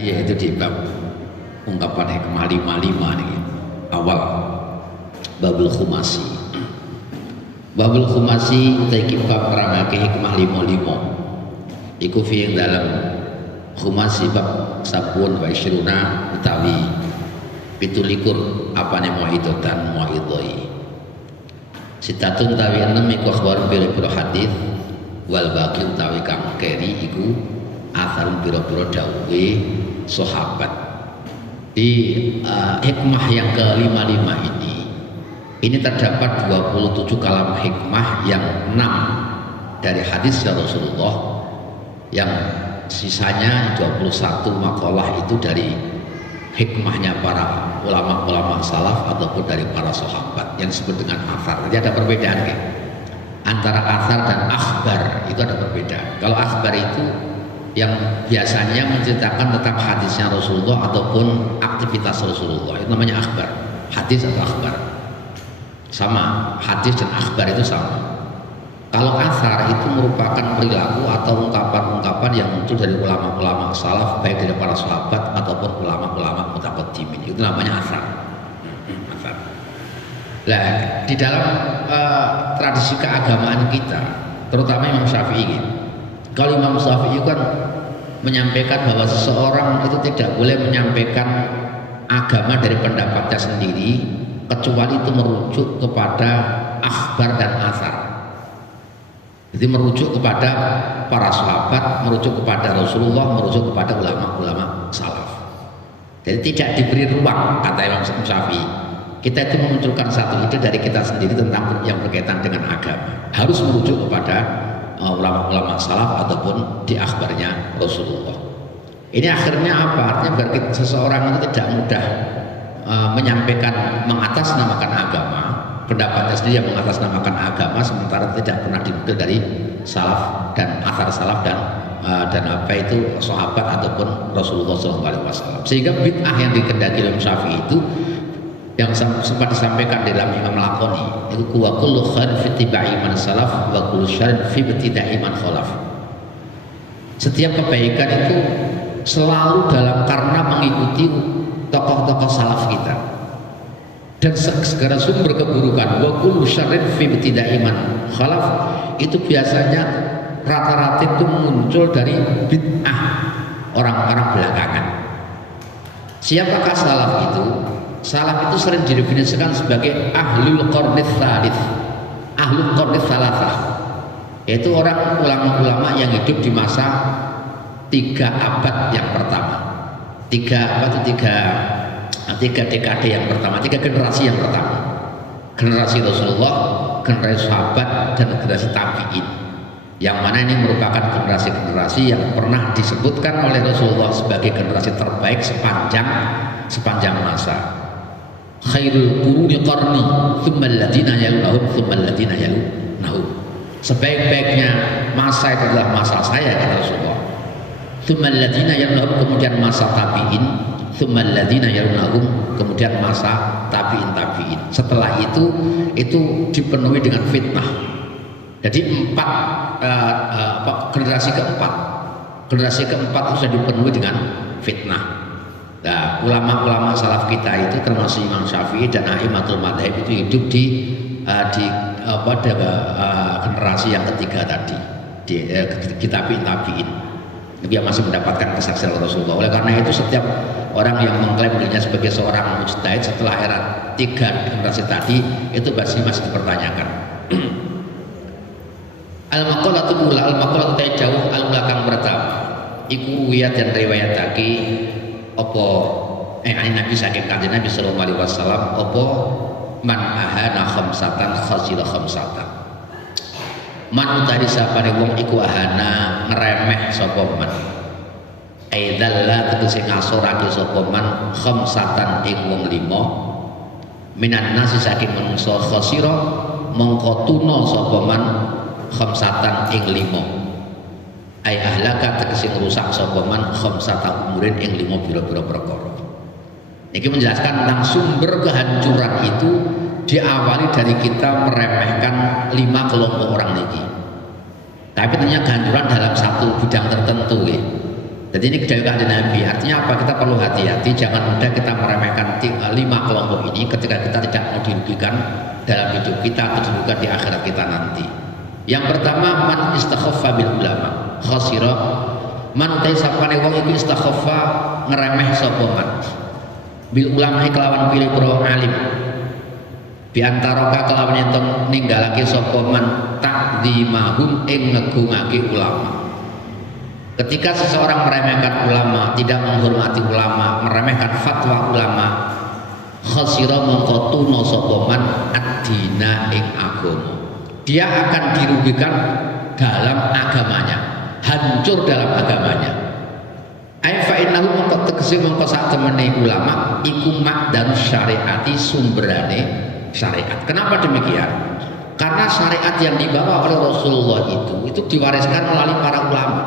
yaitu di bab ungkapan hikmah 55 nih awal babul khumasi. Babul khumasi utawi bab nerangake hikmah 55 iku fi ing dalam khumasi bab sabun wa isyruna utawi 17 apane mu'idotan mu'idhoi sitatun tawi 6 iku akhbar biro-biro hadis wal baqi utawi kang keri iku asal biro-biro dawuhe sahabat. Di hikmah yang ke-55 ini terdapat 27 kalam hikmah yang 6 dari hadis Rasulullah, yang sisanya 21 makalah itu dari hikmahnya para ulama-ulama salaf ataupun dari para sahabat yang disebut dengan athar. Jadi ada perbedaan antara athar dan akhbar, itu ada perbedaan. Kalau akhbar itu yang biasanya menceritakan tentang hadisnya Rasulullah ataupun aktivitas Rasulullah, itu namanya akhbar. Hadis atau akhbar sama, hadis dan akhbar itu sama. Kalau athar itu merupakan perilaku atau ungkapan-ungkapan yang muncul dari ulama-ulama salaf, baik dari para sahabat ataupun ulama-ulama mutaqaddimin, itu namanya athar. Nah, di dalam tradisi keagamaan kita, terutama Imam Syafi'i, kalau Imam Syafi'i kan menyampaikan bahwa seseorang itu tidak boleh menyampaikan agama dari pendapatnya sendiri kecuali itu merujuk kepada akhbar dan athar. Jadi merujuk kepada para sahabat, merujuk kepada Rasulullah, merujuk kepada ulama-ulama salaf. Jadi tidak diberi ruang, kata Imam Syafi'i, kita itu memunculkan satu ide dari kita sendiri tentang yang berkaitan dengan agama, harus merujuk kepada ulama-ulama salaf ataupun di akhbarnya Rasulullah. Ini akhirnya apa? Artinya berarti seseorang itu tidak mudah menyampaikan, mengatasnamakan agama, pendapatnya sendiri yang mengatasnamakan agama, sementara tidak pernah dinukil dari salaf dan athar salaf dan apa itu sahabat ataupun Rasulullah SAW. Sehingga bid'ah yang dikendaki oleh Syafi'i itu yang sempat disampaikan dalam Imam Lakoni itu wa kullu khair fi ittiba'i man salaf wa kullu syarrin fi ibtida'i man khalaf. Setiap kebaikan itu selalu dalam karena mengikuti tokoh-tokoh salaf kita, dan segala sumber keburukan wa kullu syarrin fi ibtida'i man khalaf itu biasanya rata-rata itu muncul dari bid'ah orang-orang belakangan. Siapakah salaf itu? Salaf itu sering didefinisikan sebagai ahlul qarnits tsalits, ahlul qarnits tsalatsah, yaitu orang ulama-ulama yang hidup di masa 3 abad yang pertama, tiga dekade yang pertama, 3 generasi yang pertama, generasi Rasulullah, generasi sahabat, dan generasi tabi'in, yang mana ini merupakan generasi-generasi yang pernah disebutkan oleh Rasulullah sebagai generasi terbaik sepanjang masa. Khairul quruni qarni thumma alladziina yalunahum thumma alladziina yalunahum. Sebaik-baiknya masa itu adalah masa saya, kata Rasulullah. Thumma alladziina yalunahum, kemudian masa tabi'in, thumma alladziina yalunahum, kemudian masa tabi'in. Setelah itu dipenuhi dengan fitnah. Jadi generasi keempat itu sudah dipenuhi dengan fitnah. Nah, ulama-ulama salaf kita itu termasuk Imam Syafi'i dan A'immatul Madzhab itu hidup di generasi yang ketiga tadi, di tabi'in. Dia masih mendapatkan kesaksian Rasulullah. Oleh karena itu setiap orang yang mengklaim dirinya sebagai seorang mujtahid setelah era 3 generasi tadi itu masih dipertanyakan. Al-maqalatu ula, al-maqalatu jauh al-belakang pertama iku wiyat dan riwayatake apa Nabi saking kanjeng Nabi sallallahu alaihi wasallam apa man ahana khamsatan khazila khamsatan. Man utawi sapane wong iku ahana ngremeh sapa man, aidzalla tegese ngasorake sapa man khamsatan ing wong 5 minan nasi saking manungsa khasira mongko tuna sapa man khamsatan ing 5 ai ahlaka tegese ngrusak sapa man khamsata umurin ing 5 pira-pira perkara. Niki menjelaskan tentang sumber kehancuran itu diawali dari kita meremehkan 5 kelompok orang niki. Tapi ternyata kehancuran dalam satu bidang tertentu ya. Jadi ini dawuh Kanjeng Nabi. Artinya apa? Kita perlu hati-hati, jangan mudah kita meremehkan 5 kelompok ini ketika kita tidak mau dirugikan dalam hidup kita atau dirugikan di akhirat kita nanti. Yang pertama, man istakhaffa bil ulama khasira, man utai sapane wong iki istakhaffa ngeremeh sapa man bil ulama kelawan pilih pro alim, di antara kelawan enten ninggalake sapa man takdzimahum ing ngegungake ulama. Ketika seseorang meremehkan ulama, tidak menghormati ulama, meremehkan fatwa ulama, khasira mongko tuna sapa man ad-dina ing agama. Dia akan dirugikan dalam agamanya, hancur dalam agamanya. Ai fa innahu mongko tegese mongko sak temene ulama iku makdan syariati, sumberane syariat. Kenapa demikian? Karena syariat yang dibawa oleh Rasulullah itu diwariskan melalui para ulama.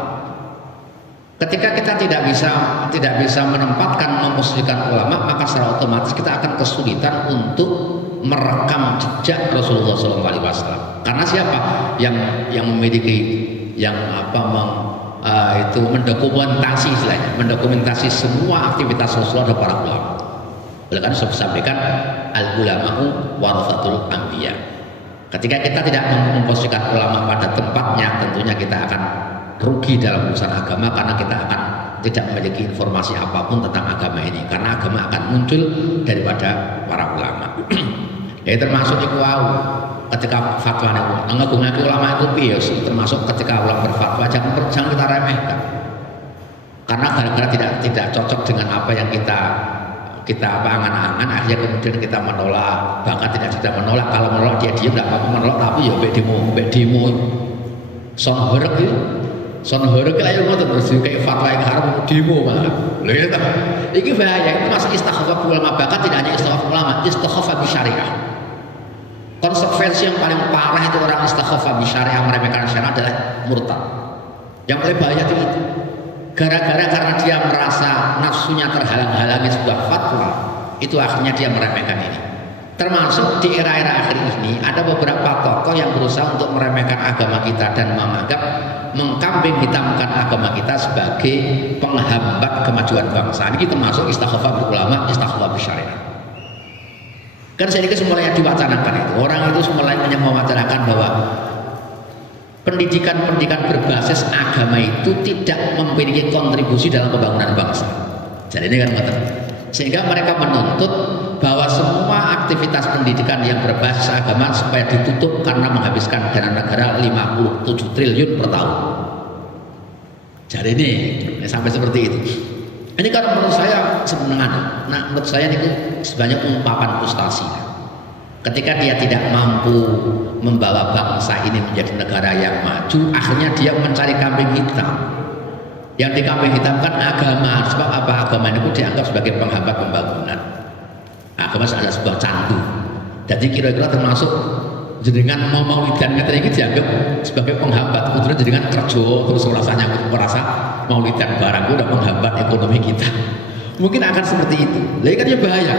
Ketika kita tidak bisa menempatkan, memposisikan ulama, maka secara otomatis kita akan kesulitan untuk merekam jejak Rasulullah SAW. Karena siapa yang memiliki itu mendokumentasi istilahnya, mendokumentasi semua aktivitas Rasulullah dan para ulama. Oleh karena saya sampaikan al ulama'u warathatul anbiya. Ketika kita tidak memposisikan ulama pada tempatnya, tentunya kita akan rugi dalam urusan agama, karena kita akan tidak memiliki informasi apapun tentang agama ini, karena agama akan muncul daripada para ulama. Ya termasuk iku ketika fatwa ngagungake ulama itu piye, termasuk ketika ulama berfatwa jangan kita remehkan, karena gara-gara tidak cocok dengan apa yang kita angan-angan, akhirnya kemudian kita menolak, bahkan tidak menolak. Kalau menolak dia diam tidak apa-apa, menolak tapi ya demo son horek itu. Son horek ayo ngoten terus kayak fatwa yang haram demo malah. Lho ya ta. Iki bahaya, itu masuk istikhafa ulama, bahkan tidak hanya istikhafa ulama, istikhafa bi syariah. Konsekuensi yang paling parah itu orang istikhafa bi syariah, meremehkan syariah adalah murtad. Yang paling bahaya itu. Gara-gara karena dia merasa nafsunya terhalang-halangi sebuah fatwa, itu akhirnya dia meremehkan ini. Termasuk di era-era akhir ini ada beberapa tokoh yang berusaha untuk meremehkan agama kita dan menganggap mengkambing hitamkan agama kita sebagai penghambat kemajuan bangsa. Ini termasuk istikhafa ulama, istikhafa syariah. Kan saya ini semulanya diwacanakan itu. Orang itu semulanya mewacanakan bahwa pendidikan berbasis agama itu tidak memiliki kontribusi dalam pembangunan bangsa. Jadi ini kan betul. Sehingga mereka menuntut bahwa semua aktivitas pendidikan yang berbasis agama supaya ditutup karena menghabiskan dana negara 57 triliun per tahun. Jadi ini sampai seperti itu. Ini kalau menurut saya sebenarnya, menurut saya ini sebanyak ungkapan frustasi. Ketika dia tidak mampu membawa bangsa ini menjadi negara yang maju, akhirnya dia mencari kambing hitam. Yang dikambing hitamkan agama. Sebab apa? Agama itu dianggap sebagai penghambat pembangunan. Agama adalah sebuah candu. Jadi kira-kira termasuk jenengan maulidan ngeten iki dianggap sebagai penghambat. Kemudian jenengan kerja terus rasanya merasa maulidan barang udah menghambat ekonomi kita. Mungkin akan seperti itu. Lah kan ya bahaya.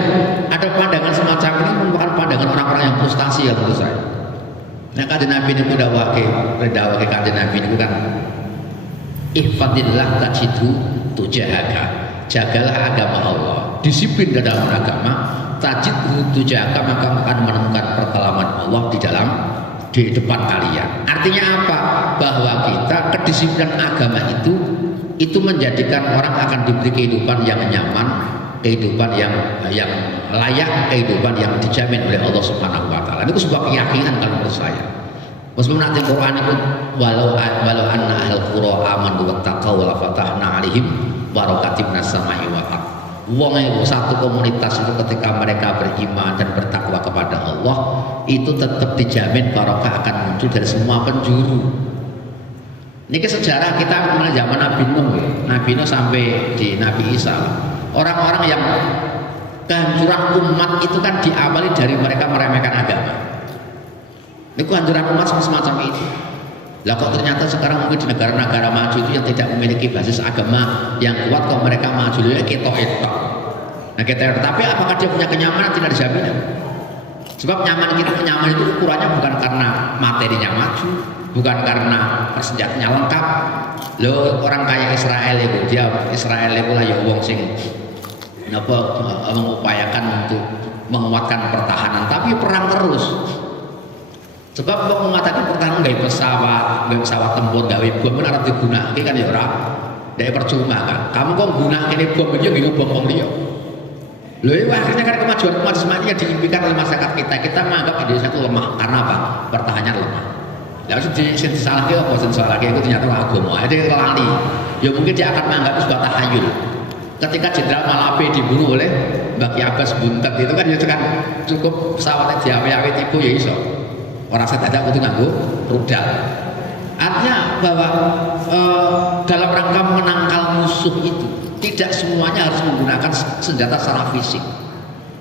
Ada pandangan semacam ini merupakan pandangan orang-orang yang frustasi ya menurut saya. Nah Kanjeng Nabi ini udah wakil Kanjeng Nabi ini kan ihfadillah tajidu tujahaka. Jagalah agama Allah, disiplin dalam agama, tajidu tujahaka, maka akan menemukan pertolongan Allah di depan kalian. Artinya apa? Bahwa kita kedisiplinan agama itu menjadikan orang akan diberi kehidupan yang nyaman, kehidupan yang layak, kehidupan yang dijamin oleh Allah Subhanahu wa taala. Itu sebuah keyakinan kalau menurut saya. Meskipun nanti Quran itu walau anna ahlul qura amanu wattaqau la fatahna alaihim barakatim minas samai wal ardh. Wong itu satu komunitas itu ketika mereka beriman dan bertakwa kepada Allah, itu tetap dijamin barokah akan muncul dari semua penjuru. Ini sejarah kita mulai zaman Nabi Nuh sampai di Nabi Isa. Orang-orang yang kehancuran umat itu kan diawali dari mereka meremehkan agama. Ini kehancuran umat semacam itu. Lah kok ternyata sekarang mungkin di negara-negara maju itu yang tidak memiliki basis agama yang kuat, kok mereka maju ya ketok-ketok. Nah tapi apakah dia punya kenyamanan? Tidak dijamin. Sebab kenyamanan itu ukurannya bukan karena materinya maju, bukan karena persenjataannya lengkap. Lo orang kayak Israel itu, Israel itu lah ya wong sing mengupayakan untuk menguatkan pertahanan, tapi perang terus. Sebab menguatkan pertahanan nggak pesawat tempur, nggak bom kan harus digunakan kan ya orang. Dari percuma kan. Kamu kok gunakan ini bom itu gitu bom dia. Loh, akhirnya kan kemajuan semuanya diimpikan oleh masyarakat kita. Kita menganggap Indonesia itu lemah karena apa? Pertahanannya lemah. Lalu disalahkan apa? Disalahkan itu ternyata agama. Jadi lali. Ya mungkin dia akan menganggap itu sebuah tahayul. Ketika Jenderal Malabe dibunuh oleh Mbak Abbas Buntet itu kan ya cukup pesawatnya diawe-awe tipu ya iso. Orang sadar aku tuh nganggo rudal. Artinya bahwa dalam rangka menangkal musuh itu tidak semuanya harus menggunakan senjata secara fisik.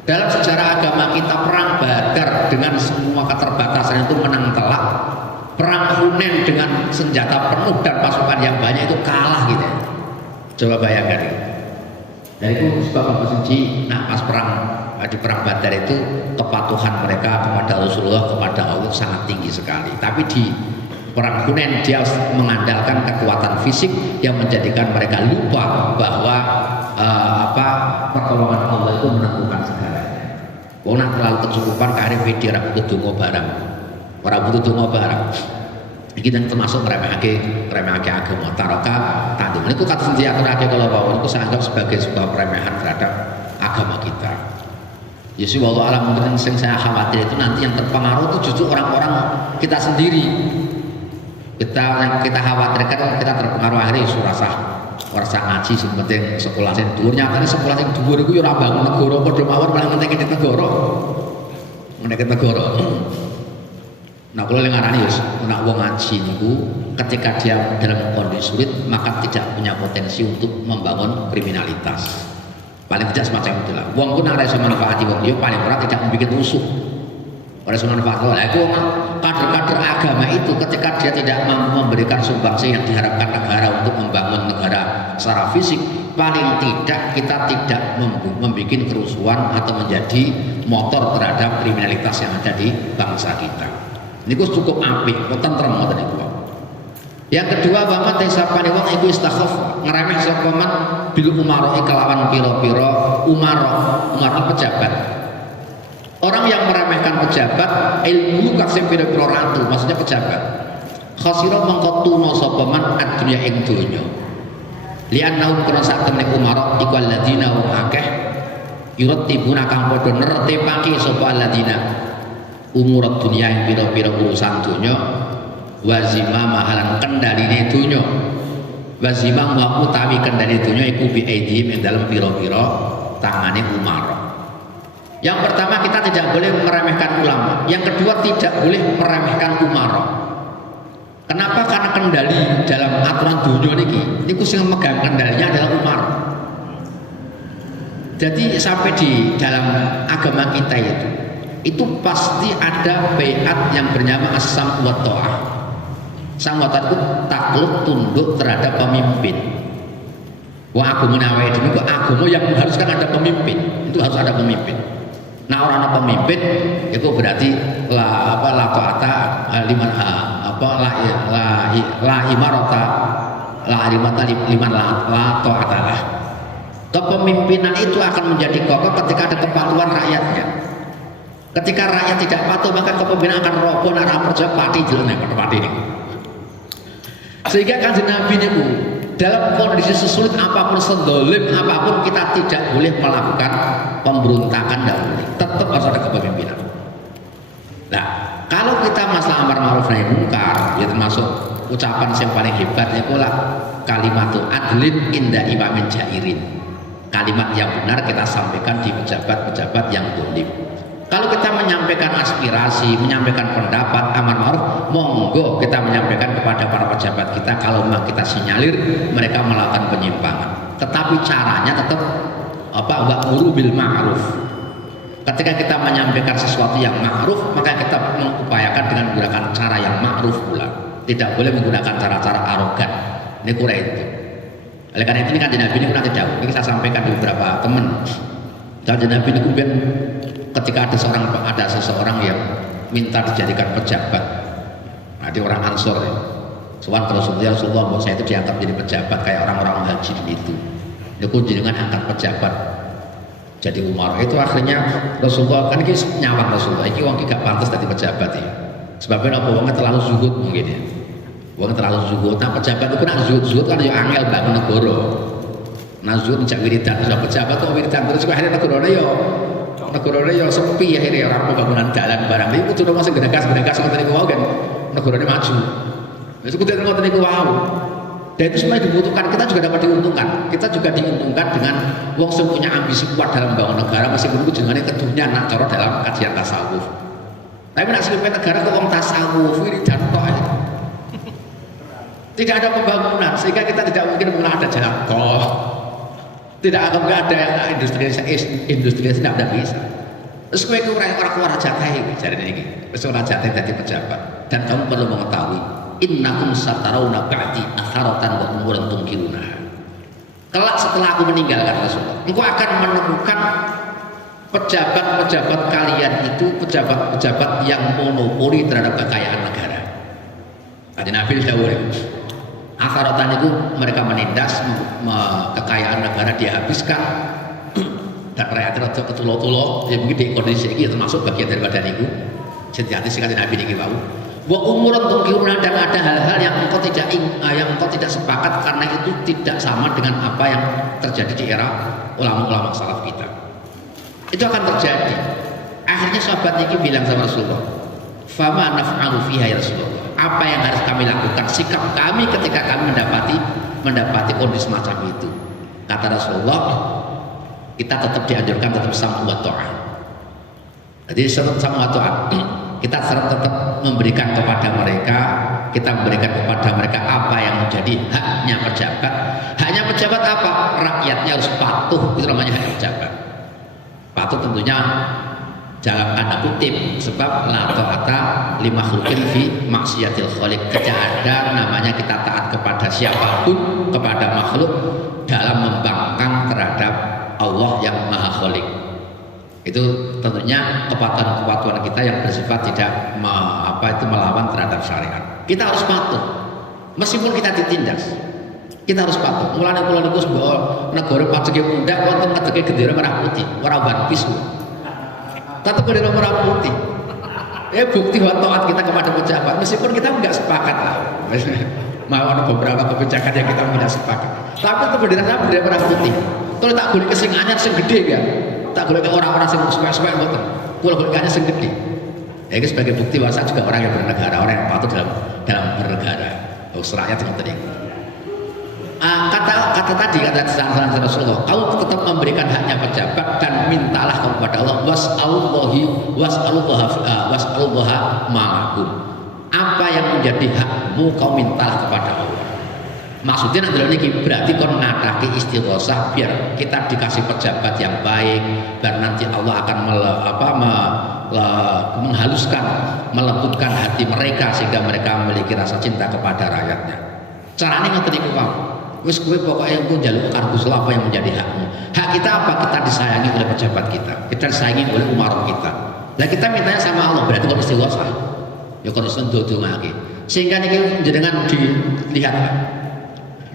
Dalam sejarah agama kita perang Badar dengan semua keterbatasan itu menang telak. Perang Hunain dengan senjata penuh dan pasukan yang banyak itu kalah gitu. Coba bayangkan. Dan itu sebab apa sih? Nah pas di perang Badar itu kepatuhan mereka kepada Rasulullah, kepada Allah sangat tinggi sekali. Tapi di perang Hunain dia mengandalkan kekuatan fisik yang menjadikan mereka lupa bahwa pertolongan Allah itu menentukan segalanya. Wong nak terlalu kecukupan karep wedi ra butuh donga barang. Ora butuh donga barang. Iki dan termasuk meremehake agama taroka tandung. Niku kata diaturake kalau wau niku saya anggap sebagai sebuah peremehan terhadap agama kita. Ya sih wallahu alam, mungkin yang saya khawatir itu nanti yang terpengaruh itu justru orang-orang kita sendiri. Yang kita khawatirkan kita terpengaruh akhirnya rasa ngaji sing penting sekolah sing dhuwur. Nyatane sekolah sing dhuwur iku ya ora bangun negara padha mawon malah ngenteni di negara. Menek negara. Nah, kalau yang ngarani ya, nak wong ngaji niku ketika dia dalam kondisi sulit maka tidak punya potensi untuk membangun kriminalitas. Paling tidak semacam itulah. Wong pun ada iso manfaati wong dia paling ora tidak membuat musuh. Ora iso manfaat. Lah iku kader-kader agama itu ketika dia tidak mampu memberikan sumbangsi yang diharapkan negara untuk membangun negara secara fisik, paling tidak kita tidak membuat kerusuhan atau menjadi motor terhadap kriminalitas yang ada di bangsa kita. Ini cukup apik, tentrem ngoten niku. Yang kedua, bahwa tesapane wong iku istakhaf ngremeh sapa man bil umara kelawan pira-pira umara pejabat. Orang yang meremehkan pejabat, ilmu kasih pira-pira ratu, maksudnya pejabat. Khasira mengko tuna sapa man ad-dunya ing donya. Li'annahu kana sak temne umara iku alladzina akeh yuratibuna kang padha nertibake sapa alladzina umur dunia yang pira-pira urusan dunia, wazima mahalan kendaline dunia, wazima wa utawi kendali dunia iku bi aidhim ing dalem pira-pira tangane umar. Yang pertama, kita tidak boleh meremehkan ulama. Yang kedua, tidak boleh meremehkan umar. Kenapa? Karena kendali dalam aturan dunia ini sing megang kendalinya adalah umar. Jadi sampai di dalam agama kita itu pasti ada baiat yang bernama as-sam wa ta'ah. Sam wa ta'ah itu takluk tunduk terhadap pemimpin. Wah, agama nawae itu agama yang mengharuskan ada pemimpin. Itu harus ada pemimpin. Nah, orang ada pemimpin itu berarti la ta'ata liman la imarata la liman la ta'ata lah. Kepemimpinan itu akan menjadi kokoh ketika ada kepatuhan rakyatnya. Ketika rakyat tidak patuh maka kepemimpinan akan roboh, arah percaya pati jelene pati ini. Sehingga Kanjeng Nabi niku dalam kondisi sesulit apapun, sedolim apapun, kita tidak boleh melakukan pemberontakan dahulu. Tetap harus ada kepemimpinan. Nah, kalau kita masalah amar ma'ruf nahi munkar, ya termasuk ucapan yang paling hebat itu lah kalimatul adlin inda imamin jairin. Kalimat yang benar kita sampaikan di pejabat-pejabat yang dolim. Kalau kita menyampaikan aspirasi, menyampaikan pendapat amar ma'ruf, monggo kita menyampaikan kepada para pejabat kita. Kalau memang kita sinyalir mereka melakukan penyimpangan, tetapi caranya tetap wa'muru bil ma'ruf. Ketika kita menyampaikan sesuatu yang ma'ruf, maka kita mengupayakan dengan menggunakan cara yang ma'ruf pula. Tidak boleh menggunakan cara-cara arogan. Ini kurang itu. Oleh karena itu Kanjeng Nabi ini nanti jauh. Ini saya sampaikan di beberapa teman. Kanjeng Nabi ini kemudian ketika ada seseorang yang minta dijadikan pejabat Ada orang Ansor ya. Soal Rasulullah, buat saya itu dianggap jadi pejabat kayak orang-orang haji itu. Dia kunjungan angkat pejabat jadi Umar. Itu akhirnya Rasulullah kan ini nyawang Rasulullah. Ini orang gak pantas jadi pejabat ya. Sebabnya apa? Orangnya terlalu zuhud mungkin ya. Orangnya terlalu zuhud. Nah pejabat itu kan zuhud kan ya angel bangun negara. Nah zuhud menjak wiridan terus pejabat kok wiridan terus akhirnya negaranya ya sepi akhirnya orang pembangunan jalan barang. Ini kudu masih gedekas ngoten niku wae kan negaranya maju. Itu kudu ngoten niku wae. Dan itu semua dibutuhkan, kita juga dapat diuntungkan. Kita juga diuntungkan dengan wong sing punya ambisi kuat dalam membangun negara meskipun itu jenenge kedunya nak cara dalam kajian tasawuf. Tapi nak sampai negara kok wong tasawuf ini jantok. Tidak ada pembangunan sehingga kita tidak mungkin ada jalan tol. Tidak akan ada industri tidak bisa. Terus kowe iku ora ora jatah iki jarene iki. Wis ora jatah dadi pejabat. Dan kamu perlu mengetahui innakum satarawna ba'di atharatan wa umuran tunkiruna. Kelak setelah aku meninggalkan Rasulullah, engkau akan menemukan pejabat-pejabat kalian itu pejabat-pejabat yang monopoli terhadap kekayaan negara. Ada Nabi dawuh. Atharatan itu mereka menindas kekayaan negara dihabiskan dan rakyat itu ketulo-tulo ya mungkin di kondisi ini termasuk bagian daripada itu. Sejati sekali Nabi ini bau. Wa umuran tunkiruna dan ada hal-hal yang engkau tidak sepakat karena itu tidak sama dengan apa yang terjadi di era ulama-ulama salaf kita. Itu akan terjadi. Akhirnya sahabat ini bilang sama Rasulullah, "Fama naf'alu fiha ya Rasulullah." Apa yang harus kami lakukan? Sikap kami ketika kami mendapati kondisi semacam itu. Kata Rasulullah, kita tetap dianjurkan tetap sama wa ta'ah. Jadi sama wa ta'ah. Kita tetap memberikan kepada mereka, kita memberikan kepada mereka apa yang menjadi haknya pejabat. Haknya pejabat apa? Rakyatnya harus patuh, itu namanya hak pejabat. Patuh tentunya dalam tanda kutip, sebab la ta'ata li makhluqin fi maksiatil khaliq. Tidak ada namanya kita taat kepada siapapun, kepada makhluk dalam membangkang terhadap Allah yang Maha Khaliq. Itu tentunya kepatuhan kita yang bersifat tidak melawan terhadap syariat. Kita harus patuh meskipun kita ditindas, kita harus patuh. Mulane kula niku bahwa negara pajeke pundak wonten ngedeke gendera merah putih ora one piece. Tetap gendera merah putih. Bukti taat kita kepada pejabat meskipun kita enggak sepakat lah. Mau ada beberapa kebijakan yang kita tidak sepakat. Tapi itu bendera merah putih. Kalau tak boleh kesing anyar sing gede kan. Tak boleh ke orang-orang yang suka-suka ngoten. Kula golekane sing gede. Ya ini sebagai bukti bahwa saya juga orang yang bernegara, orang yang patuh dalam bernegara. Rakyat ngoten iki. Kata tadi kata Rasulullah, kau tetap memberikan haknya pejabat dan mintalah kepada Allah was'alullaha ma'akum. Apa yang menjadi hakmu kau mintalah kepada Allah. Maksudnya nanti ini berarti kau ngatasi istighosah biar kita dikasih pejabat yang baik, biar nanti Allah akan menghaluskan, melembutkan hati mereka sehingga mereka memiliki rasa cinta kepada rakyatnya. Caranya ngoten niku Pak. Wis kowe pokoke engko njaluk karbu apa yang menjadi hakmu. Hak kita apa? Kita disayangi oleh pejabat kita. Kita disayangi oleh umarok kita. Nah kita mintanya sama Allah berarti kau istighosah. Ya kau ndodongake. Sehingga niki jenengan dilihat Pak.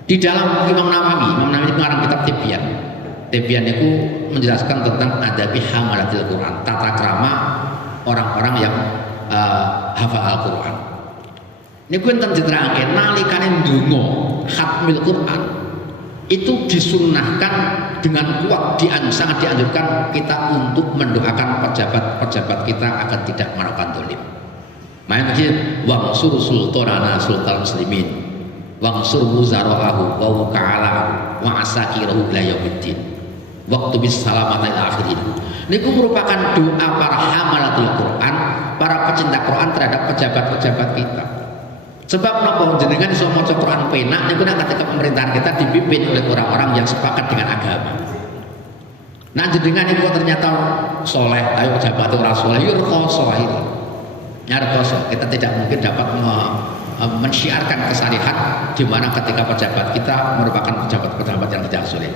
Di dalam Imam Nawawi mengarang kitab Tibyan. Tibyan itu menjelaskan tentang adabi hamalatil Quran, tata krama orang-orang yang hafal Al-Quran. Ini pun diterangkan nalikane ndonga khatmil Quran itu disunnahkan dengan kuat, sangat dianjurkan kita untuk mendoakan pejabat kita agar tidak melakukan dolim. Makanya wa sultanana sultan muslimin wangsur muzarahu wa wuka'alahu wa asakirahu ila yaumiddin waktu bis salamata ila akhirin. Niku merupakan doa para hamalatul Quran, para pecinta Quran terhadap pejabat-pejabat kita. Sebab napa jenengan iso maca Quran penak niku nek ketika pemerintahan kita dipimpin oleh orang-orang yang sepakat dengan agama. Nah jenengan niku ternyata soleh, ayo pejabat ora soleh, yo rekoso itu. Nyarkoso, kita tidak mungkin dapat mensyiarkan kesalihan di mana ketika pejabat kita merupakan pejabat-pejabat yang tidak soleh.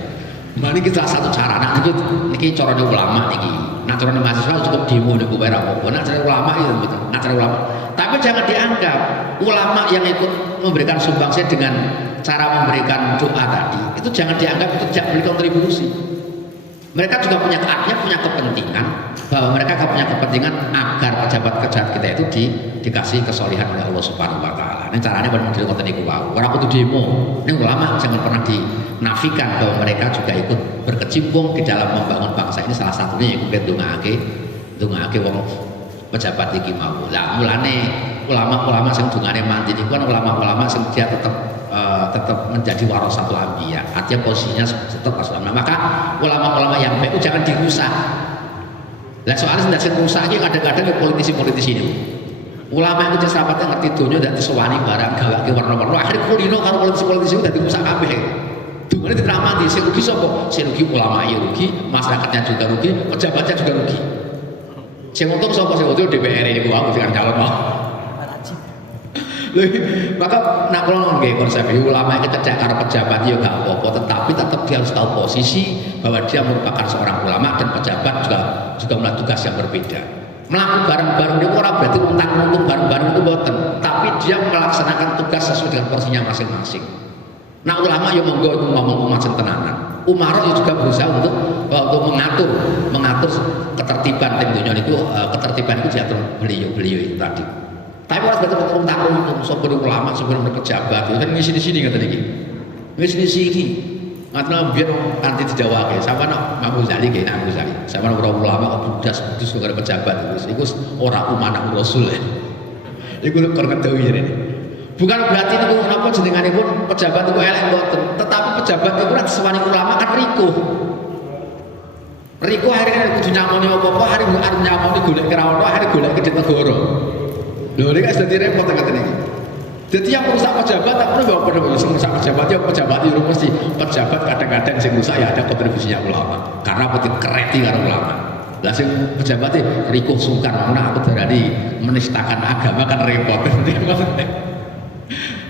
Nah, ini salah satu cara. Nah, ini cara ulama ini. Nah, cara mahasiswa cukup demo nih, gue apa? Nah, cara ulama itu betul. Nah, cara ulama. Tapi jangan dianggap ulama yang ikut memberikan sumbangsi dengan cara memberikan doa tadi itu jangan dianggap itu tidak beri kontribusi. Mereka juga punya kepentingan bahwa mereka punya kepentingan agar pejabat-pejabat kita itu dikasih kesolehan oleh Allah Subhanahu Wa Taala. Ini caranya pada model konten itu wow. Orang itu demo. Ini ulama jangan pernah dinafikan bahwa mereka juga ikut berkecimpung di dalam membangun bangsa ini. Salah satunya yang kita dungake wong pejabat iki mau. Lah mulane ulama-ulama sing dungane mandi niku kan ulama-ulama sing dia tetap menjadi warasatul anbiya. Artinya posisinya tetap Rasulullah. Maka ulama-ulama yang baik itu jangan dirusak. Lah soalnya tidak rusak iki kadang-kadang politisi-politisi ini. Ulama itu sahabatnya ngerti dunia dan disewani barang gawake warna-warna. Akhirnya kulino karo politisi-politisi itu dadi rusak kabeh. Dungane diteramati sing rugi sapa? Sing rugi ulama ya rugi, masyarakatnya juga rugi, pejabatnya juga rugi. Sing untung sapa? Sing untung DPR ini aku dengan calon mau. Maka nak kalau nggak konsep ulama kita cek karena pejabat ya gak apa-apa, tetapi tetap dia harus tahu posisi bahwa dia merupakan seorang ulama dan pejabat juga melakukan tugas yang berbeda. Melakukan bareng-bareng itu orang berarti untung bareng-bareng itu boten, tapi dia melaksanakan tugas sesuai dengan porsinya masing-masing. Nah ulama yang monggo itu ngomong umat tenanan. Umar juga berusaha untuk mengatur ketertiban tim dunia itu, ketertiban itu diatur beliau itu tadi. Tapi orang betul betul takut untuk sopir ulama, sopir pejabat, itu kan ngisi di sini kata lagi, ngisi di sini. Ngatnya biar nanti dijawab ya, sama nak Abu Zali kayak Abu Zali, sama nak orang ulama, budas juga ada pejabat, itu orang umat Rasul ya. Itu kurang tahu ya ini. Bukan berarti itu kenapa jenengan pun pejabat itu elek boten, tetapi pejabat itu kan sewani ulama kan rikuh akhirnya kudu nyamoni apa-apa, hari nyamoni golek kerawana, hari golek ke negara. Lho ini kan jadi repot kata ini. Jadi yang merusak pejabat tak perlu bawa merusak pejabat ya mesti pejabat kadang-kadang sing rusak ya ada kontribusinya ulama. Karena putih kereti karo ulama. Lah sing pejabat rikuh sungkan mana aku berani menistakan agama kan repot.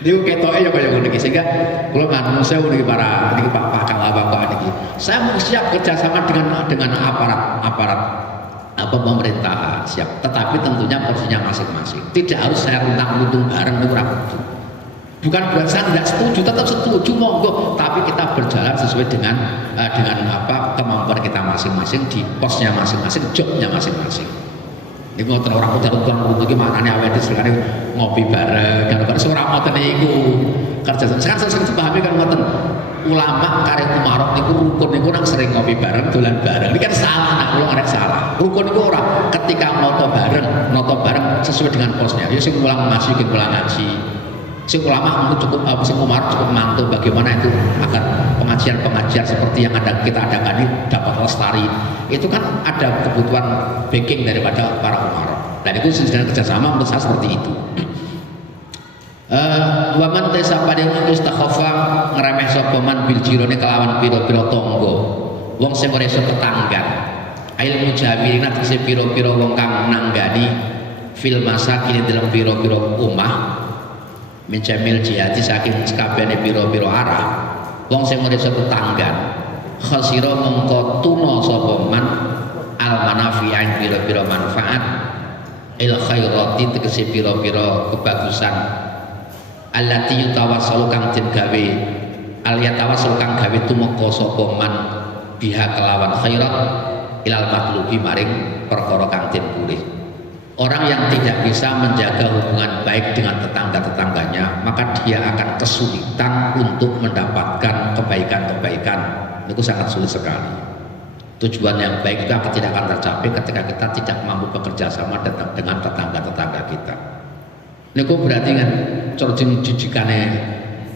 Dia ketoke ya kaya ngono iki sehingga kula matur sewu niki para niki Pak Kalawak niki. Saya mau siap kerjasama dengan aparat pemerintah siap, tetapi tentunya porsinya masing-masing. Tidak harus saya runtang-runtung bareng itu bukan berarti saya tidak setuju, tetap setuju monggo, tapi kita berjalan sesuai dengan kemampuan kita masing-masing di posnya masing-masing, jobnya masing-masing. Ini mau orang udah runtang-runtung gimana nih awet sekarang ngopi bareng, kan seorang ngoten niku kerja. Sekarang saya dipahami kan ngoten. Ulama karya umarok niku rukun niku nang sering ngopi bareng, dolan bareng. Ini kan salah, nak kula arek salah. Rukun niku ora ketika noto bareng sesuai dengan posnya. Ya sing ulang ngaji, sing ulang ngaji. Sing ulama itu cukup sing umarok cukup mantu bagaimana itu agar pengajian seperti yang kita adakan ini dapat lestari. Itu kan ada kebutuhan backing daripada para umarok. Dan itu sedang kerjasama menurut saya seperti itu. Waman tesa pada itu istakhofa ngeremeh sopaman bil jirone kelawan piro-piro tonggo wong sing ora iso tetanggan ilmu jawirina tegese piro-piro wong kang nanggani fil masakin dalam piro-piro omah mencamil jihati saking sekabehane piro-piro arah wong sing ora iso tetanggan khasira mongko tuna sapa man al manafi'ain piro-piro manfaat il khairati tegese piro-piro kebagusan allati yutawassalu kang den gawe aliyatawassalu kang gawe tumeka sapa man biha kelawan khairat ilal matlubi maring perkara kang den pulih. Orang yang tidak bisa menjaga hubungan baik dengan tetangga-tetangganya, maka dia akan kesulitan untuk mendapatkan kebaikan-kebaikan. Itu sangat sulit sekali. Tujuan yang baik itu tidak akan tercapai ketika kita tidak mampu bekerja sama dengan tetangga-tetangga kita. Niku berarti kan corjing jijikane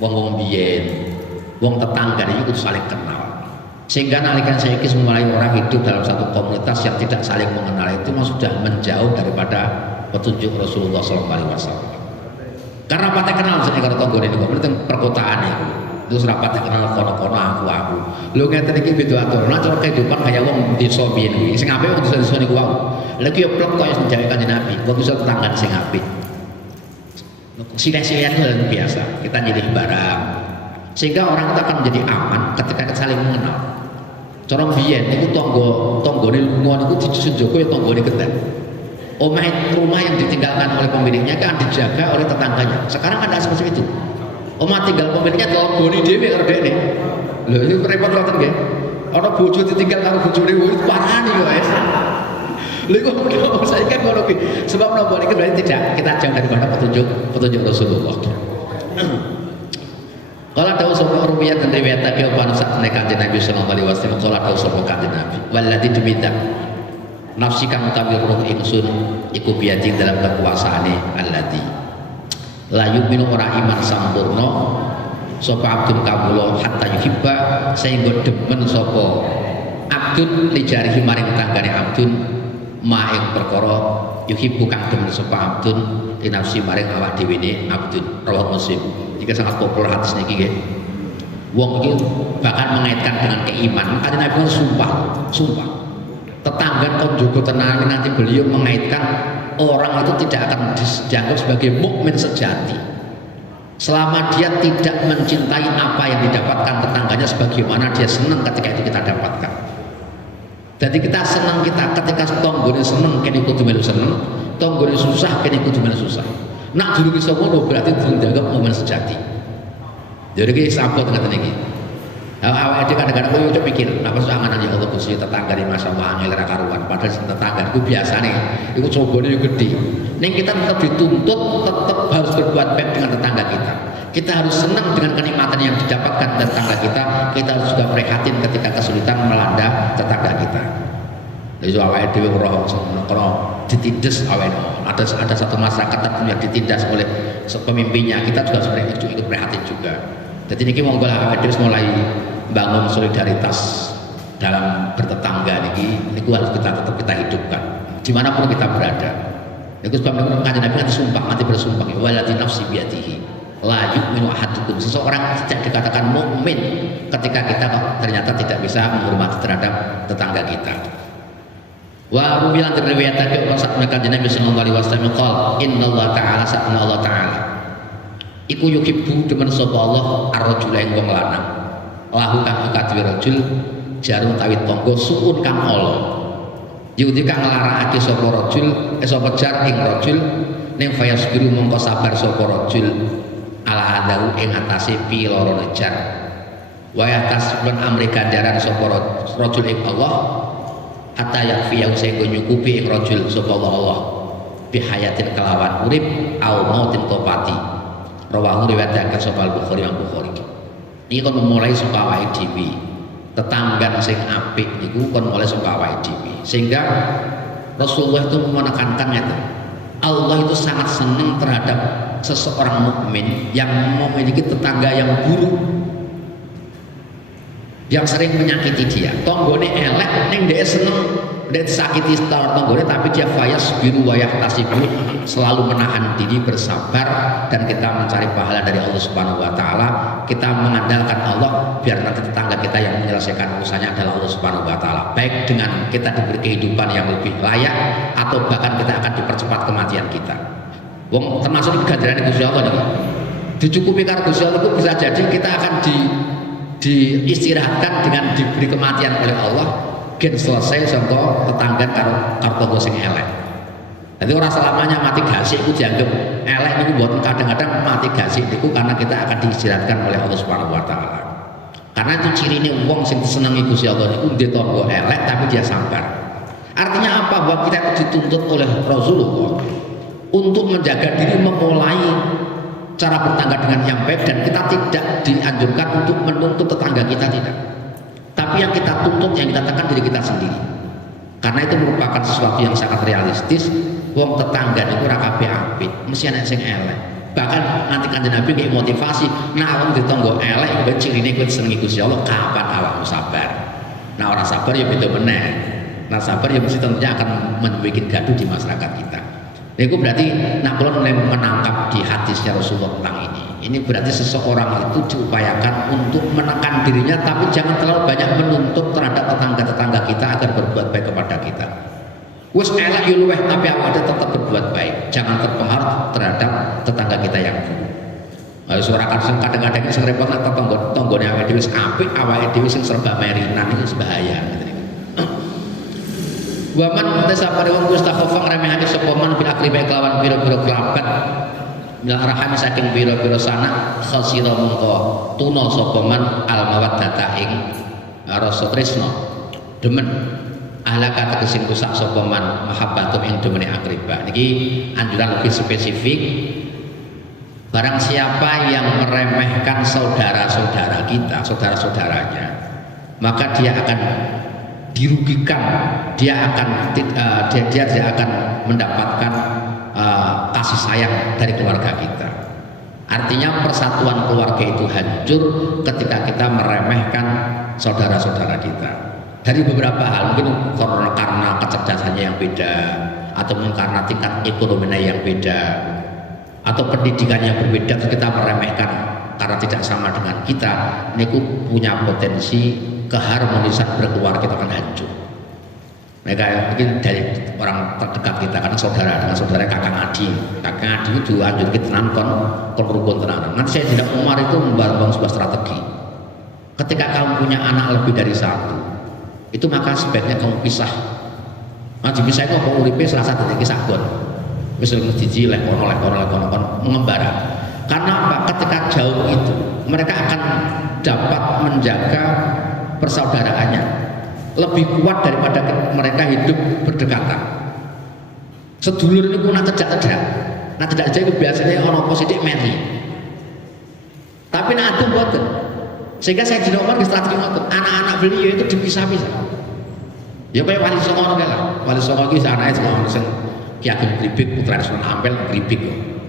wong biyen, wong tetangga itu saling kenal. Sehingga nalikan saiki mulai orang hidup dalam satu komunitas yang tidak saling mengenal itu sudah menjauh daripada petunjuk Rasulullah SAW. Karena patah kenal sini kalau tonggo ini komunitas perkotaan itu rapatnya kenal kono-kono aku. Lu ngeten iki beda aturan, cara kehidupan kaya wong desa biyen kuwi. Sing apik wong desa niku wae. Lagi yo plek kaya sing jawe Kanjeng Nabi, wong desa tetanggan sing apik. Silih-silihan itu biasa, kita nyilih barang sehingga orang itu akan menjadi aman ketika kita saling mengenal. Cara mbiyen niku tanggane lunga niku dijaga ya tanggane genteng. Rumah yang ditinggalkan oleh pemiliknya kan dijaga oleh tetangganya. Sekarang kan tidak seperti itu. Omah tinggal pemiliknya tanggane dhewe karo dekne. Lho iki repot banget nggih. Ana bojo ditinggal karo bojone itu parani kok ya. Lha kok saya kan ngono ki. Sebab napa niki berarti tidak kita jauh daripada petunjuk Rasulullah. Kalau tahu sapa ruwiyat dan riwayatake apa sakjane Kanjeng Nabi sallallahu alaihi wasallam kalau tahu sapa Kanjeng Nabi walladzi tumidak nafsi kang utawi ruh ingsun iku biadi dalam kekuasaane alladzi la yu'minu ora iman sampurna sapa abdun kawula hatta yuhibba sehingga demen sapa abdun lijarihi maring tanggane abdun ma ing perkara yuhibbu kang demen sapa abdun li nafsi maring awak dhewe ne abdun rawat Muslim. Jika sangat populer hadis niki nggih. Wong iki bahkan mengaitkan dengan keimanan. Kanjeng Nabi sumpah. Tetangga kon jogo tenan nanti beliau mengaitkan orang itu tidak akan dianggap sebagai mukmin sejati selama dia tidak mencintai apa yang didapatkan tetangganya sebagaimana dia senang ketika itu kita dapatkan. Jadi kita senang ketika tonggone seneng kene kudu melu seneng, tonggone susah kene kudu melu susah. Nak dulu bisa ngono berarti dianggap momen sejati. Jadi kita sabot ngaten iki. Awake dhewe kadang-kadang koyo coba pikir, napa sok angan ya Allah Gusti tetangga di masyaallah angel ra karuan. Padahal tetangga iku biasane iku cobone yo gede. Ning kita tetap dituntut tetap harus berbuat baik dengan tetangga kita. Kita harus senang dengan kenikmatan yang didapatkan dari tetangga kita. Kita harus juga prihatin ketika kesulitan melanda tetangga kita. Jadi awake dhewe ora ditindas awake. Ada satu masyarakat yang ditindas oleh pemimpinnya, kita juga sebenarnya ikut prihatin juga. Jadi ini monggo awake dhewe mulai bangun solidaritas dalam bertetangga ini harus tetap kita hidupkan dimanapun kita berada. Itu sebab Kanjeng Nabi nanti sumpah, nanti bersumpah walladzi nafsi biyadihi la yu'minu ahadukum. Seseorang tidak dikatakan mukmin ketika kita ternyata tidak bisa menghormati terhadap tetangga kita. Wa ruwiyan riwayatake Kanjeng Nabi sallallahu alaihi wasallam qol innallaha ta'ala sa'na Allah ta'ala iku yuhibbu demen sapa Allah ar-rajula ing wong lanang lahu kang kadhe rajul jarum tawit tangga suun kang ala yudi kang nglarakake sapa rajul sapa jar ing rajul ning fayasbiru mongko sabar sapa rajul ala adahu ing atase piloro jar wa yatasbun amri ganjaran sapa rajul ing Allah hatta yakfiyau sehingga nyukupi ing rajul sapa Allah bihayatin kelawan urip au mautin topati rawahu riwayatake sapa Al-Bukhari lan Bukhari. Iki kon memulai saka awake dhewe. Tetangga sing apik niku kon mulai saka awake dhewe. Sehingga Rasulullah itu menekankan ngeten. Allah itu sangat senang terhadap seseorang mukmin yang memiliki tetangga yang buruk, yang sering menyakiti dia. Tonggone elek ning dhek seneng dia disakiti tonggone tapi dia fayas biru wayah tasibu selalu menahan diri bersabar dan kita mencari pahala dari Allah Subhanahu wa taala. Kita mengandalkan Allah biar nanti tetangga kita yang menyelesaikan urusannya adalah Allah Subhanahu wa taala. Baik dengan kita diberi kehidupan yang lebih layak atau bahkan kita akan dipercepat kematian kita. Wong termasuk di ganjaran Gusti Allah niki. Dicukupi karo Gusti Allah itu bisa jadi kita akan diistirahatkan dengan diberi kematian oleh Allah gen selesai contoh tetangga karo tangga sing elek. Jadi orang selamanya mati gasik itu dianggap elek niku mboten kadang-kadang mati gasik niku karena kita akan diistirahatkan oleh Allah Subhanahu wa taala. Karena itu cirine wong sing disenengi Gusti Allah niku ndek tangga elek tapi dia sabar. Artinya apa? Bahwa kita itu dituntut oleh Rasulullah untuk menjaga diri memulai cara bertangga dengan yang baik dan kita tidak dianjurkan untuk menuntut tetangga kita tidak. Tapi yang kita tuntut, yang kita tekan diri kita sendiri. Karena itu merupakan sesuatu yang sangat realistis. Wong tetangga itu ora kabeh apik, mesti ana sing elek. Bahkan nanti Kanjeng Nabi nggih motivasi, nah wong ditangga elek iku cirine kowe senengi Gusti Allah, kapan awakmu sabar. Nah orang sabar ya beda meneh. Nah sabar ya mesti tentunya akan membuat gaduh di masyarakat kita. Itu berarti nak kula menangkap di hadisnya Rasulullah tentang ini. Ini berarti seseorang itu diupayakan untuk menekan dirinya, tapi jangan terlalu banyak menuntut terhadap tetangga-tetangga kita agar berbuat baik kepada kita. Wes elak yo luweh tapi awake tetap berbuat baik. Jangan terpengaruh terhadap tetangga kita yang buruk. Suara kan kadang-kadang sing repot nek tanggane awake dhewe wis apik, awake dhewe sing serba merinan iki bahaya. Waman mutasabare wong Gustafa ngremehake sapa man bil akribe kelawan pira-pira kerabat mil arham saking pira-pira sanak khasira mongko tuna sapa man al mawaddata ing rasa tresna demen ahlaka tegese rusak sapa man mahabbatum ing demene akriba. Niki anjuran lebih spesifik. Barang siapa yang meremehkan saudara-saudara kita, saudara-saudaranya, maka dia akan dirugikan, dia akan mendapatkan kasih sayang dari keluarga kita. Artinya persatuan keluarga itu hancur ketika kita meremehkan saudara-saudara kita. Dari beberapa hal, mungkin karena kecerdasannya yang beda, atau mungkin karena tingkat ekonominya yang beda, atau pendidikan yang berbeda, kita meremehkan karena tidak sama dengan kita. Ini punya potensi keharmonisan berkeluarga kita akan hancur. Mereka mungkin dari orang terdekat kita, karena saudara dengan saudara kakak adik itu anjur kita nonton rukun tenanan. Nanti saya tidak Umar itu membangun sebuah strategi. Ketika kamu punya anak lebih dari satu, itu maka sebaiknya kamu pisah. Nah, dipisah itu apa uripe salah satu dari kisah gon. Misalnya jiji lekon mengembara. Karena apa? Ketika jauh itu mereka akan dapat menjaga persaudaraannya lebih kuat daripada mereka hidup berdekatan. Sedulur ini pun tidak aja itu biasanya orang positif meri. Tapi nak itu buatan. Sehingga saya di nomor strategi ngotot. Anak-anak beliau itu dipisah-pisah. Ya kayak Wali Songo lah. Wali Songo itu anaknya juga orang Ki Ageng Gribik, putra Sunan Ampel Gribik,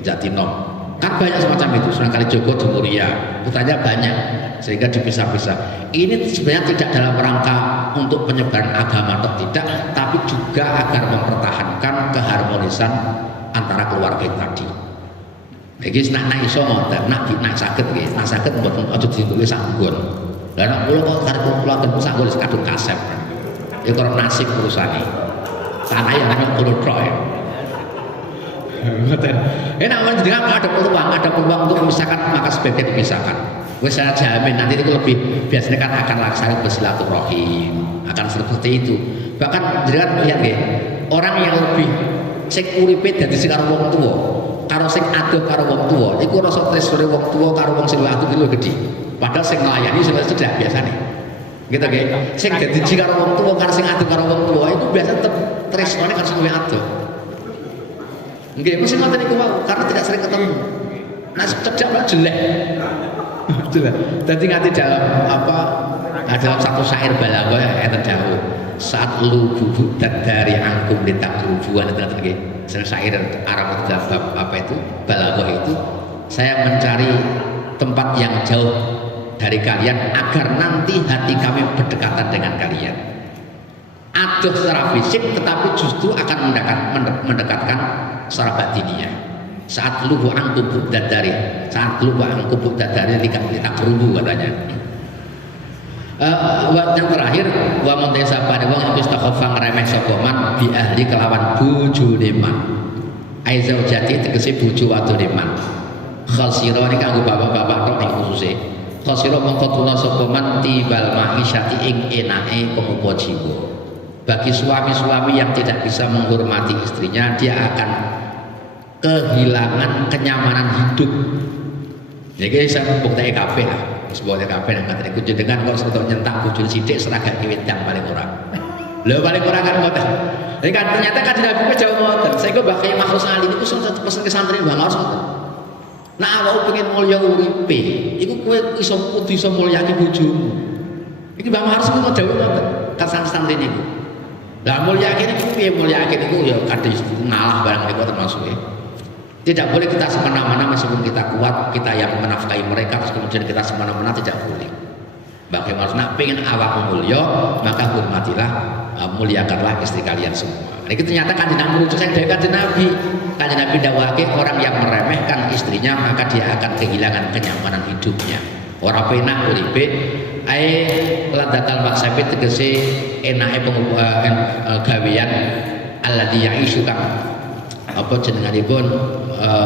Jatinom. Kan banyak semacam itu. Sunan Kalijogo di Muria, putranya banyak, sehingga dipisah-pisah. Ini sebenarnya tidak dalam rangka untuk penyebaran agama atau tidak, tapi juga agar mempertahankan keharmonisan antara keluarga tadi. Iki nak iso ngoten, nak saged nggih, nak saged mboten aja ditulis sanggon. Lah nek kula kok karep kula ten sanggon kadung kasep. Ya karo nasib urusane. Tanah yang namanya kulo tok ya. Ngoten. Enak menjenengan ada peluang untuk memisahkan, maka sebaiknya dipisahkan. Wis saya jamin nanti itu lebih biasanya kan akan laksana bersilaturahim, akan seperti itu. Bahkan jenengan lihat nggih, orang yang lebih sing uripe dadi sing karo wong tuwa, karo sing adoh karo wong tuwa, iku rasa tresore wong tuwa karo wong sing adoh iki gede. Padahal sing nglayani sudah cedak biasane. Gitu nggih. Sing dadi karo wong tuwa karo sing adoh karo wong tuwa itu biasa tresone karo sing adoh. Nggih, mesti ngoten niku wae karena tidak sering ketemu. Nah, cedak malah jelek. Jelek. Dadi nganti dalam dalam satu syair balaghah enten dawuh, saat lu bubuk dari angkum ditakrubuan itu nggih. Syair Arab dalam bab itu balaghah itu, saya mencari tempat yang jauh dari kalian agar nanti hati kami berdekatan dengan kalian. Aduh secara fisik tetapi justru akan mendekatkan secara batiniah. Saat luhu angkum dari kita kerubu katanya. Yang terakhir wa montesa pada wong yang istakhofa ngeremeh sokoman bi ahli kelawan bojone man. Aizau jati tegese bojo wadone man. Khasira ini kanggo bapak-bapak tok ning khususe. Khasira mongko tuna sapa man tibal ma'isyati ing enake pengupa jiwa. Bagi suami-suami yang tidak bisa menghormati istrinya, dia akan kehilangan kenyamanan hidup. Jadi saya bukti kabeh lah, sebuah kabeh yang kata ikut dengan kalau sebetul nyentak bujur sidik seragam kiwedang paling orang. Lo paling orang kan ngoten. Jadi kan ternyata kan Nabi jauh ngoten. Saya kok bakai makhluk salim itu satu pesan ke santri bang harus ngoten. Nah awakmu pengen mulya uripe, iku kowe iso kudu iso mulyake bojomu. Iki Bang harus ngono dawuh ngoten. Kasan santri niku. Lah mulyake niku piye mulyake niku ya kadhe ngalah barang niku termasuk ya. Tidak boleh kita semena-mena meskipun kita kuat, kita yang menafkahi mereka terus kemudian kita semena-mena tidak boleh. Bagaimana nak pengen awak mulia, maka hormatilah, muliakanlah istri kalian semua. Ini ternyata kanjeng Nabi itu saya dari kanjeng Nabi. Kanjeng Nabi dakwahke orang yang meremehkan istrinya maka dia akan kehilangan kenyamanan hidupnya. Orang penak uripe ae ladatal maksabi tegese enake gawean alladzi ya'ishu kang apa jenenganipun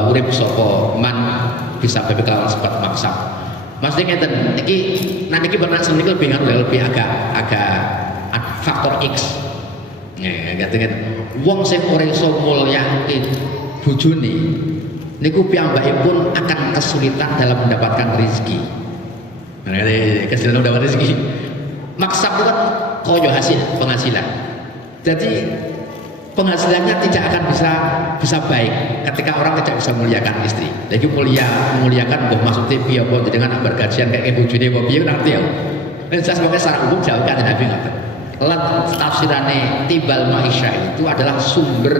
urip sapa man bisa kelawan sebab maksa. Maksudnya ngeten iki nanti iki berlangsung niki lebih agak faktor X. Ngeten wong sing ora iso mulyake bojone niku piyambakipun akan kesulitan dalam mendapatkan rezeki. Kesulitan mendapat rezeki. Maksab itu kan koyo hasil penghasilan. Jadi penghasilannya tidak akan bisa baik ketika orang tidak bisa memuliakan istri. Lagi memuliakan bukan maksudnya piye apa dengan bergajian kayak bojone apa piye nanti ya. Nek sebagai secara umum jauh kan Nabi ngoten. Lan tafsirane tibal maisha itu adalah sumber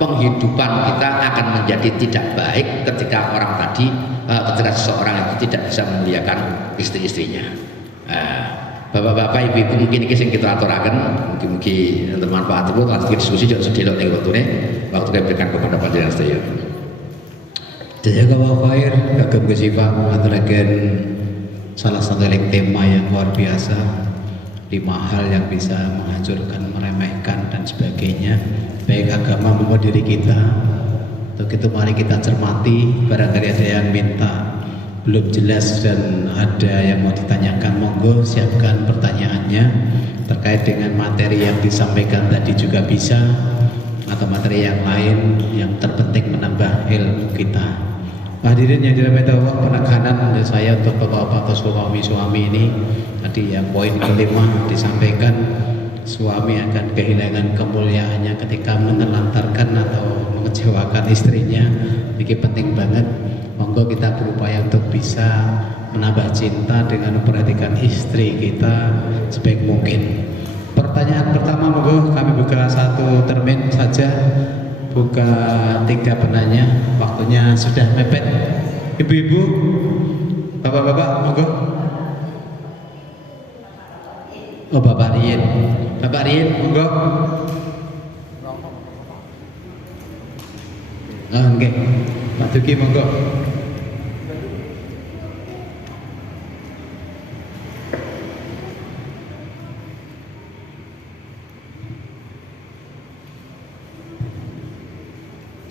penghidupan kita akan menjadi tidak baik ketika orang tadi ketika seseorang itu tidak bisa memuliakan istri-istrinya. Bapak-bapak, ibu-ibu mungkin ini yang kita aturakan, mungkin bermanfaat itu, nanti diskusi juga sedelok nih waktu kita berikan kepada panjenengan sedaya. Jazakallahu khair, kagem Gusifah aturaken salah satu tema yang luar biasa, 5 hal yang bisa menghancurkan, meremehkan dan sebagainya, baik agama maupun diri kita. Untuk itu mari kita cermati, barangkali ada yang minta belum jelas dan ada yang mau ditanyakan, monggo siapkan pertanyaannya terkait dengan materi yang disampaikan tadi juga bisa, atau materi yang lain yang terpenting menambah ilmu kita. Hadirin yang dirahmati Allah, penekanan dari saya untuk bapak-bapak atau suami-suami ini tadi yang poin kelima disampaikan, suami akan kehilangan kemuliaannya ketika menelantarkan atau mengecewakan istrinya. Ini penting banget. Monggo kita berupaya untuk bisa menambah cinta dengan memperhatikan istri kita sebaik mungkin. Pertanyaan pertama, monggo kami buka 1 termin saja, buka 3 penanya, waktunya sudah mepet. Ibu-ibu, bapak-bapak, monggo. Oh, Bapak Rien, monggo. Oke, Pak Duki, monggo.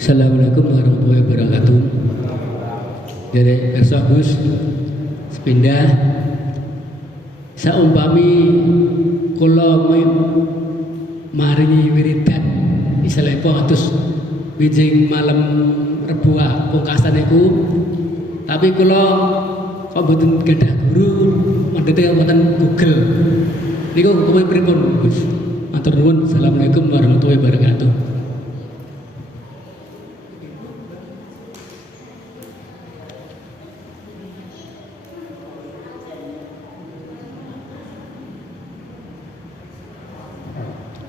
Assalamualaikum warahmatullahi wabarakatuh. Dari Gus sepindah saumpami kula maringi wiridan isalepo atus wijing malam Rebuah pungkasan iku, tapi kula kok mboten gadah guru mandhete wonten Google niku kepen pripun Gus? Matur nuwun. Assalamualaikum warahmatullahi wabarakatuh.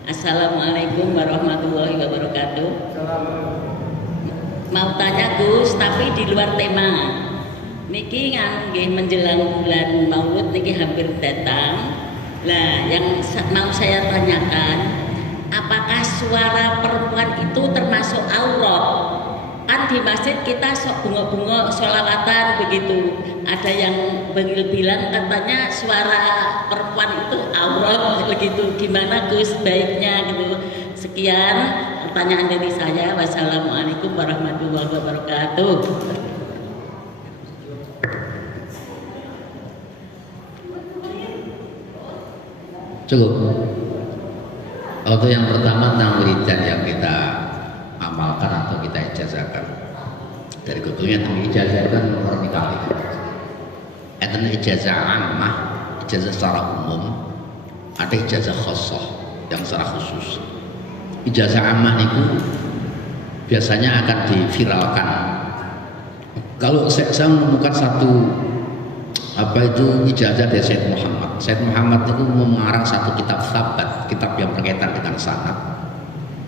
Assalamualaikum warahmatullahi wabarakatuh. Mau tanya Gus, tapi di luar tema. Niki nggih menjelang bulan Maulud niki hampir datang. Lah, yang mau saya tanyakan, apakah suara perempuan itu termasuk aurat? Kan di masjid kita sok bunga-bunga sholawatan begitu. Ada yang bilang katanya suara perempuan itu aurat begitu. Gimana Gus baiknya gitu? Sekian pertanyaan dari saya. Wassalamualaikum warahmatullahi wabarakatuh. Cukup. Untuk yang pertama tentang wiridan yang kita amalkan atau kita ijazahkan. Dari Google-nya tentang ijazah itu kan nomor nikah. Ada ijazah ammah, ijazah secara umum, ada ijazah khusus yang secara khusus. Ijazah ammah itu biasanya akan diviralkan. Kalau saya menemukan satu ijazah dari Said Muhammad. Said Muhammad itu mengarang satu kitab Thabat, kitab yang berkaitan dengan sanad.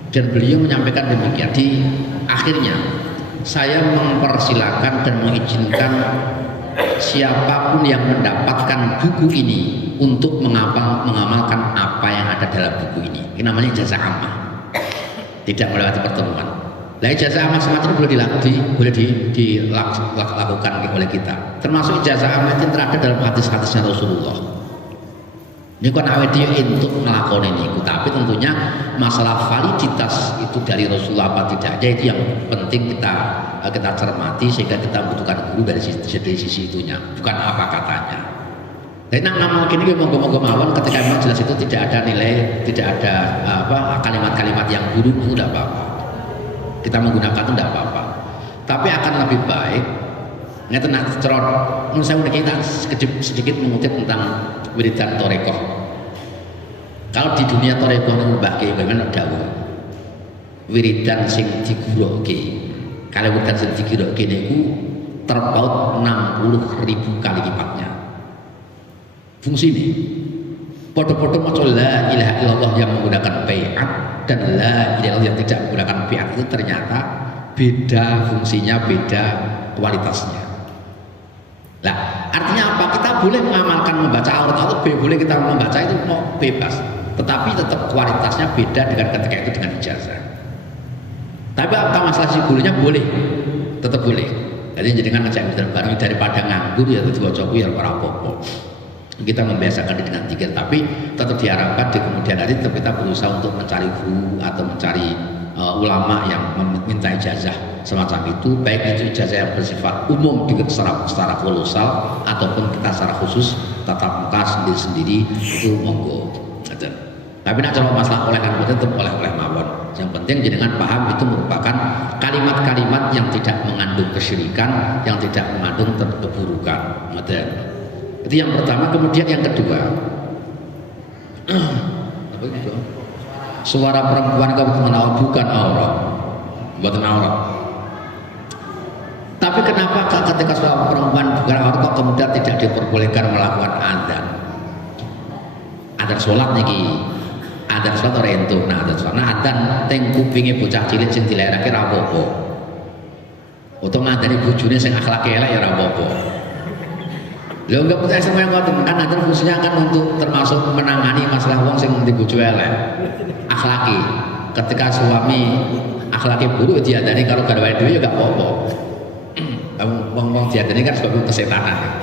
Dan beliau menyampaikan demikian. Di akhirnya saya mempersilahkan dan mengizinkan siapapun yang mendapatkan buku ini untuk mengamalkan apa yang ada dalam buku ini. Ini namanya ijazah ammah. Tidak melewati pertemuan. Nah, ijazah ammah semacam boleh dilakukan oleh kita. Termasuk ijazah ammah itu terada dalam hadis-hadisnya Rasulullah. Ini kan awet dia untuk melakukan ini, tapi tentunya Artinya masalah validitas itu dari Rasulullah apa tidaknya itu yang penting kita cermati, sehingga kita membutuhkan guru dari sisi itunya, bukan apa katanya. Tapi nang kini monggo mawon ketika memang jelas itu tidak ada nilai, tidak ada kalimat-kalimat yang buruk, itu tidak apa-apa. Kita menggunakan itu tidak apa-apa. Tapi akan lebih baik ngeten cerot. Menurut saya kita sedikit mengutip tentang wiridan Torekoh. Kalau di dunia Torekoh itu bagaimana dawuh wiridan sing diguroke. Kalau wiridan sing diguroke niku terpaut 60.000 kali lipatnya. Fungsi ini podo-podo maca la ilaha illallah yang menggunakan bai'at dan la ilaha illallah yang tidak menggunakan bai'at itu ternyata beda fungsinya, beda kualitasnya. Lah, artinya apa? Kita boleh mengamalkan membaca aurat atau boleh kita membaca itu mau bebas, tetapi tetap kualitasnya beda dengan ketika itu dengan ijazah. Tapi apa masalah si gurunya boleh, tetap boleh. Jadi dengan ngajak bareng daripada nganggur ya itu diwaca ya ora apa-apa. Kita membiasakan dengan zikir, tapi tetap diharapkan di kemudian hari tetap kita berusaha untuk mencari guru atau mencari ulama yang meminta ijazah semacam itu, baik itu ijazah yang bersifat umum secara kolosal ataupun kita secara khusus tatap muka sendiri-sendiri itu monggo. Tapi nak kalau masalah oleh kan tetap oleh mawon. Yang penting jenengan paham itu merupakan kalimat-kalimat yang tidak mengandung kesyirikan, yang tidak mengandung keburukan. Itu yang pertama. Kemudian yang kedua, suara perempuan bukan aurat, bukan aurat. Tapi kenapa ketika suara perempuan bukan aurat kok kemudian tidak diperbolehkan melakukan adzan? Adzan sholat niki, adzan sholat ora entuk. Nah, adzan sholat, adzan teng kupinge bocah cilik sing dilairake ra apa-apa. Utawa ngandani bojone sing akhlake elek ya ora apa-apa. Lho enggak percaya sama yang ngoten kan adzan fungsinya kan untuk termasuk menangani masalah wong sing di bojo elek. Akhlaki. Ketika suami akhlaki buruk diadani kalau garwane dhewe ya gak apa-apa. Wong diadani kan sebab kesetanan.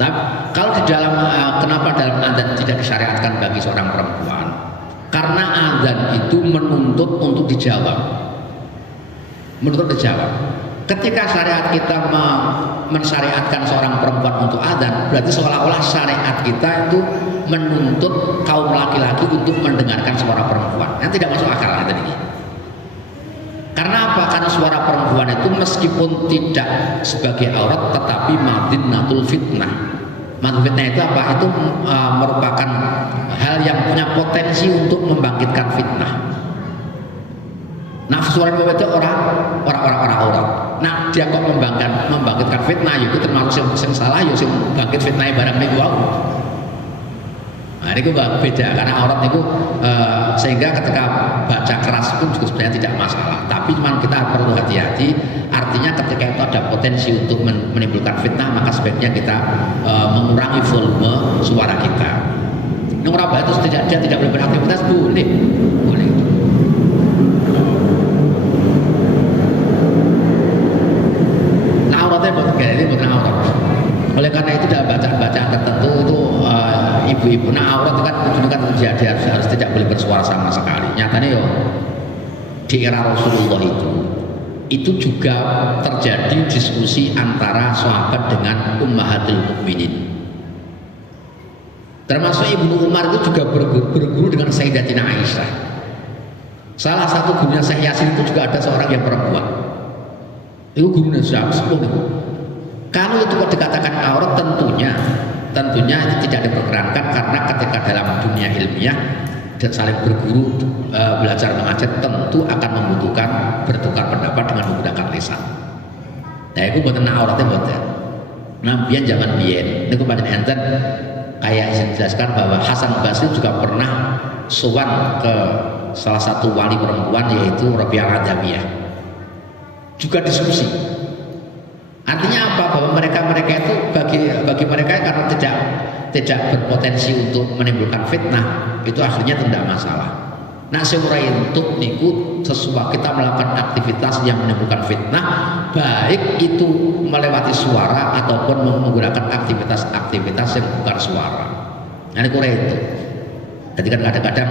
Tapi kalau di dalam kenapa dalam adzan tidak disyariatkan bagi seorang perempuan? Karena adzan itu menuntut untuk dijawab. Menuntut dijawab. Ketika syariat kita mensyariatkan seorang perempuan untuk adzan, berarti seolah-olah syariat kita itu menuntut kaum laki-laki untuk mendengarkan suara perempuan. Yang tidak masuk akal ini. Karena apa? Karena suara perempuan itu meskipun tidak sebagai aurat, tetapi madinatul fitnah. Madinatul fitnah itu apa? Itu merupakan hal yang punya potensi untuk membangkitkan fitnah. Nah, suara itu orang aurat. Nah, dia kok membangkitkan fitnah, itu termasuk yang salah, ya sing bangkit fitnah barang niku wae. Nah, ini beda karena aurat itu sehingga ketika baca keras pun juga sebenarnya tidak masalah. Tapi memang kita perlu hati-hati. Artinya ketika itu ada potensi untuk menimbulkan fitnah, maka sebaiknya kita mengurangi volume suara kita. Ini orang itu dia tidak boleh beraktivitas, boleh. Bukan aurat. Oleh karena itu dalam bacaan-bacaan tertentu itu ibu-ibu aurat itu kan ujungnya kan dia harus tidak boleh bersuara sama sekali. Nyatanya di era Rasulullah itu juga terjadi diskusi antara sahabat dengan ummahatul mukminin. Termasuk Ibnu Umar itu juga berguru dengan Sayyidatina Aisyah. Salah satu gurunya Syekh Yasin itu juga ada seorang yang perempuan. Itu gurunya sepuluh itu. Kalau itu dikatakan aurat, tentunya itu tidak diperkenankan karena ketika dalam dunia ilmiah dan saling berguru belajar mengajar tentu akan membutuhkan bertukar pendapat dengan menggunakan lisan. Nah itu buatan auratnya buatan. Nah biar jangan biar. Ini kepada enten kayak dijelaskan bahwa Hasan Basri juga pernah sowan ke salah satu wali perempuan yaitu Rabi'ah Adawiyah. Juga diskusi. Artinya apa? Bahwa mereka itu bagi mereka karena tidak berpotensi untuk menimbulkan fitnah, itu akhirnya tidak masalah. Nah, semurai untuk niku sesuatu kita melakukan aktivitas yang menimbulkan fitnah, baik itu melewati suara ataupun menggunakan aktivitas yang bukan suara. Nah, ini kurang itu. Jadi kan kadang-kadang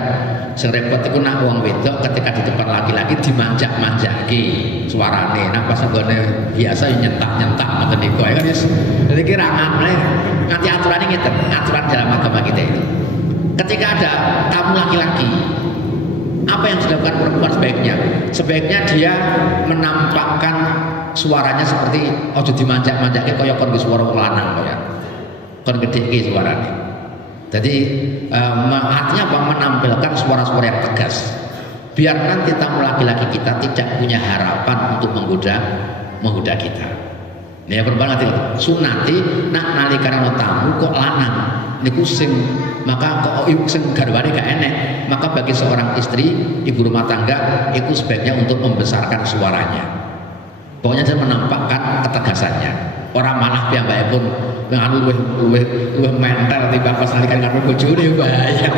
sing repot iku nak wong wedok ketika di depan laki-laki dimanjak-manjaki suarane. Nah pas nggone biasa ya nyentak-nyentak ngoten niku ya kan wis. Dadi kira nganti aturane ngeten, aturan dalam agama kita itu. Ketika ada tamu laki-laki, apa yang dilakukan perempuan sebaiknya? Sebaiknya dia menampakkan suaranya seperti ojo dimanjak-manjake kaya kon suara wong lanang kaya. Kon gedheke suarane. Jadi artinya apa? Menampilkan suara-suara yang tegas. Biar nanti tamu laki-laki kita tidak punya harapan untuk menggoda kita. Ya perempuan nanti sunati nak nalikan ana tamu kok lanang niku sing maka kok sing garwane gak enek. Maka bagi seorang istri, ibu rumah tangga itu sebaiknya untuk membesarkan suaranya. Pokoknya dia menampakkan ketegasannya. Orang manah piyambake pun nganu luwih mental timbang pas nalikan karo bojone bahaya.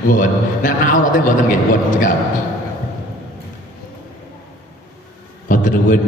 Bon, nah aurate mboten nggih, bon cekap. Matur nuwun